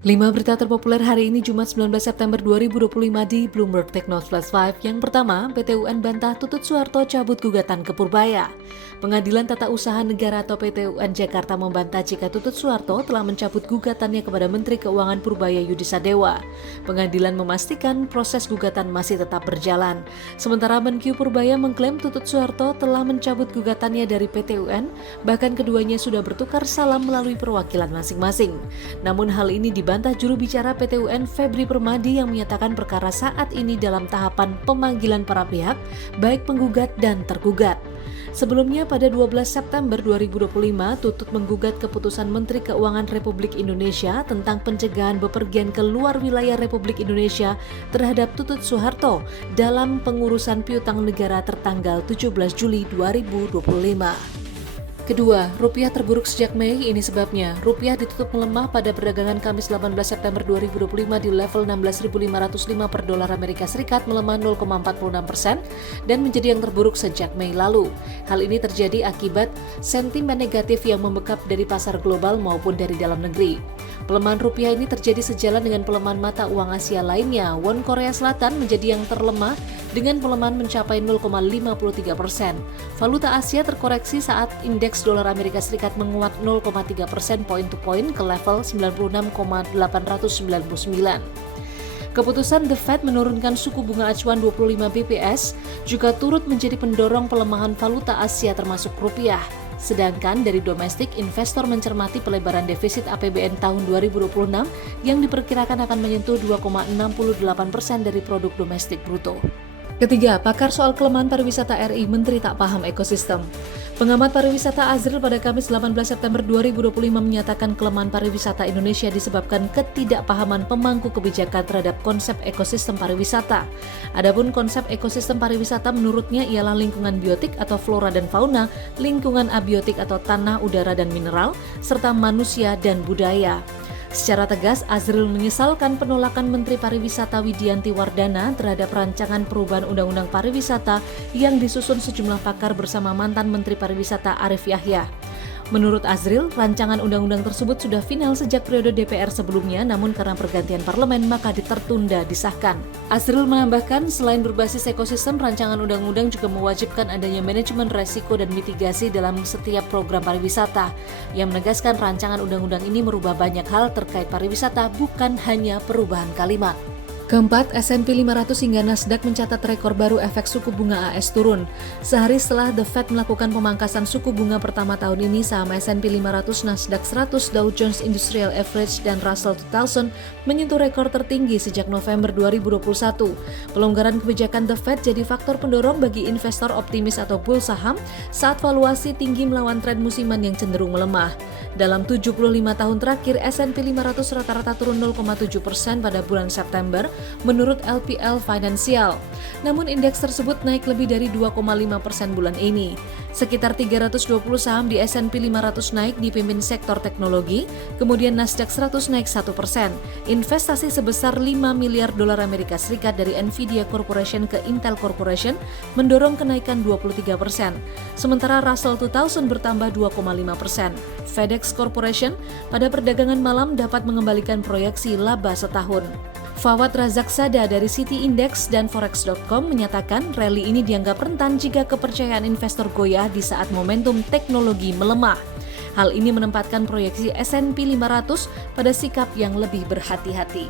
5 berita terpopuler hari ini Jumat 19 September 2025 di Bloomberg Tech News Flash 5. Yang pertama, PT UN bantah Tutut Suharto cabut gugatan ke Purbaya. Pengadilan Tata Usaha Negara atau PT UN Jakarta membantah jika Tutut Suharto telah mencabut gugatannya kepada Menteri Keuangan Purbaya Yudisadewa. Pengadilan memastikan proses gugatan masih tetap berjalan. Sementara Menkyu Purbaya mengklaim Tutut Suharto telah mencabut gugatannya dari PT UN, bahkan keduanya sudah bertukar salam melalui perwakilan masing-masing. Namun hal ini dibantah juru bicara PT UN Febri Permadi yang menyatakan perkara saat ini dalam tahapan pemanggilan para pihak, baik penggugat dan tergugat. Sebelumnya pada 12 September 2025, Tutut menggugat keputusan Menteri Keuangan Republik Indonesia tentang pencegahan bepergian ke luar wilayah Republik Indonesia terhadap Tutut Suharto dalam pengurusan piutang negara tertanggal 17 Juli 2025. Kedua, rupiah terburuk sejak Mei, ini sebabnya. Rupiah ditutup melemah pada perdagangan Kamis 18 September 2025 di level 16.505 per dolar Amerika Serikat, melemah 0,46% dan menjadi yang terburuk sejak Mei lalu. Hal ini terjadi akibat sentimen negatif yang membekap dari pasar global maupun dari dalam negeri. Pelemahan rupiah ini terjadi sejalan dengan pelemahan mata uang Asia lainnya. Won Korea Selatan menjadi yang terlemah dengan pelemahan mencapai 0,53%. Valuta Asia terkoreksi saat indeks dolar Amerika Serikat menguat 0,3% point to point ke level 96,899. Keputusan The Fed menurunkan suku bunga acuan 25 bps juga turut menjadi pendorong pelemahan valuta Asia termasuk rupiah. Sedangkan dari domestik, investor mencermati pelebaran defisit APBN tahun 2026 yang diperkirakan akan menyentuh 2,68% dari produk domestik bruto. Ketiga, pakar soal kelemahan pariwisata RI, Menteri tak paham ekosistem. Pengamat pariwisata Azril pada Kamis 18 September 2025 menyatakan kelemahan pariwisata Indonesia disebabkan ketidakpahaman pemangku kebijakan terhadap konsep ekosistem pariwisata. Adapun konsep ekosistem pariwisata menurutnya ialah lingkungan biotik atau flora dan fauna, lingkungan abiotik atau tanah, udara dan mineral, serta manusia dan budaya. Secara tegas, Azril menyesalkan penolakan Menteri Pariwisata Widianti Wardana terhadap rancangan perubahan Undang-Undang Pariwisata yang disusun sejumlah pakar bersama mantan Menteri Pariwisata Arief Yahya. Menurut Azril, rancangan undang-undang tersebut sudah final sejak periode DPR sebelumnya, namun karena pergantian parlemen maka tertunda disahkan. Azril menambahkan, selain berbasis ekosistem, rancangan undang-undang juga mewajibkan adanya manajemen resiko dan mitigasi dalam setiap program pariwisata. Yang menegaskan rancangan undang-undang ini merubah banyak hal terkait pariwisata, bukan hanya perubahan kalimat. Keempat, S&P 500 hingga Nasdaq mencatat rekor baru efek suku bunga AS turun. Sehari setelah The Fed melakukan pemangkasan suku bunga pertama tahun ini, saham S&P 500, Nasdaq 100, Dow Jones Industrial Average, dan Russell 2000 menyentuh rekor tertinggi sejak November 2021. Pelonggaran kebijakan The Fed jadi faktor pendorong bagi investor optimis atau bull saham saat valuasi tinggi melawan tren musiman yang cenderung melemah. Dalam 75 tahun terakhir, S&P 500 rata-rata turun 0,7% pada bulan September, menurut LPL Financial. Namun indeks tersebut naik lebih dari 2,5% bulan ini. Sekitar 320 saham di S&P 500 naik dipimpin sektor teknologi, kemudian Nasdaq 100 naik 1%. Investasi sebesar 5 miliar dolar Amerika Serikat dari Nvidia Corporation ke Intel Corporation mendorong kenaikan 23%. Sementara Russell 2000 bertambah 2,5%. FedEx Corporation pada perdagangan malam dapat mengembalikan proyeksi laba setahun. Fawad Razaksada dari City Index dan Forex.com menyatakan rally ini dianggap rentan jika kepercayaan investor goyah di saat momentum teknologi melemah. Hal ini menempatkan proyeksi S&P 500 pada sikap yang lebih berhati-hati.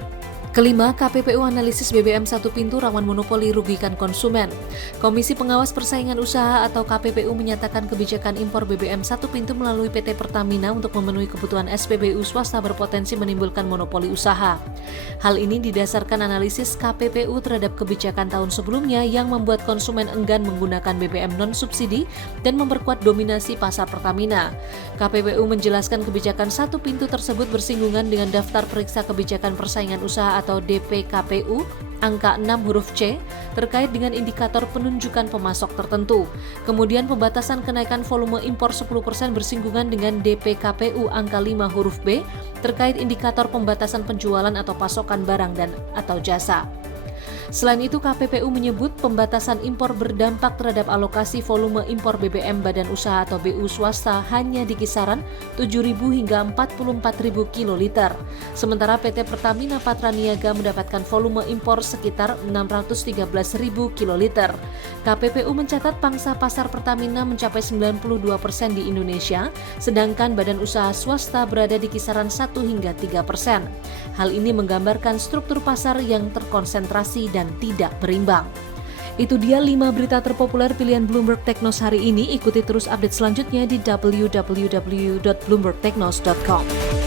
Kelima, KPPU analisis BBM satu pintu rawan monopoli rugikan konsumen. Komisi Pengawas Persaingan Usaha atau KPPU menyatakan kebijakan impor BBM satu pintu melalui PT Pertamina untuk memenuhi kebutuhan SPBU swasta berpotensi menimbulkan monopoli usaha. Hal ini didasarkan analisis KPPU terhadap kebijakan tahun sebelumnya yang membuat konsumen enggan menggunakan BBM non-subsidi dan memperkuat dominasi pasar Pertamina. KPPU menjelaskan kebijakan satu pintu tersebut bersinggungan dengan daftar periksa kebijakan persaingan usaha atau DPKPU angka 6 huruf C terkait dengan indikator penunjukan pemasok tertentu. Kemudian pembatasan kenaikan volume impor 10% bersinggungan dengan DPKPU angka 5 huruf B terkait indikator pembatasan penjualan atau pasokan barang dan atau jasa. Selain itu, KPPU menyebut pembatasan impor berdampak terhadap alokasi volume impor BBM Badan Usaha atau BU swasta hanya di kisaran 7.000 hingga 44.000 kiloliter. Sementara PT Pertamina Patraniaga mendapatkan volume impor sekitar 613.000 kiloliter. KPPU mencatat pangsa pasar Pertamina mencapai 92% di Indonesia, sedangkan badan usaha swasta berada di kisaran 1 hingga 3%. Hal ini menggambarkan struktur pasar yang terkonsentrasi dan tidak berimbang. Itu dia 5 berita terpopuler pilihan Bloomberg Technos hari ini. Ikuti terus update selanjutnya di www.bloombergtechnos.com.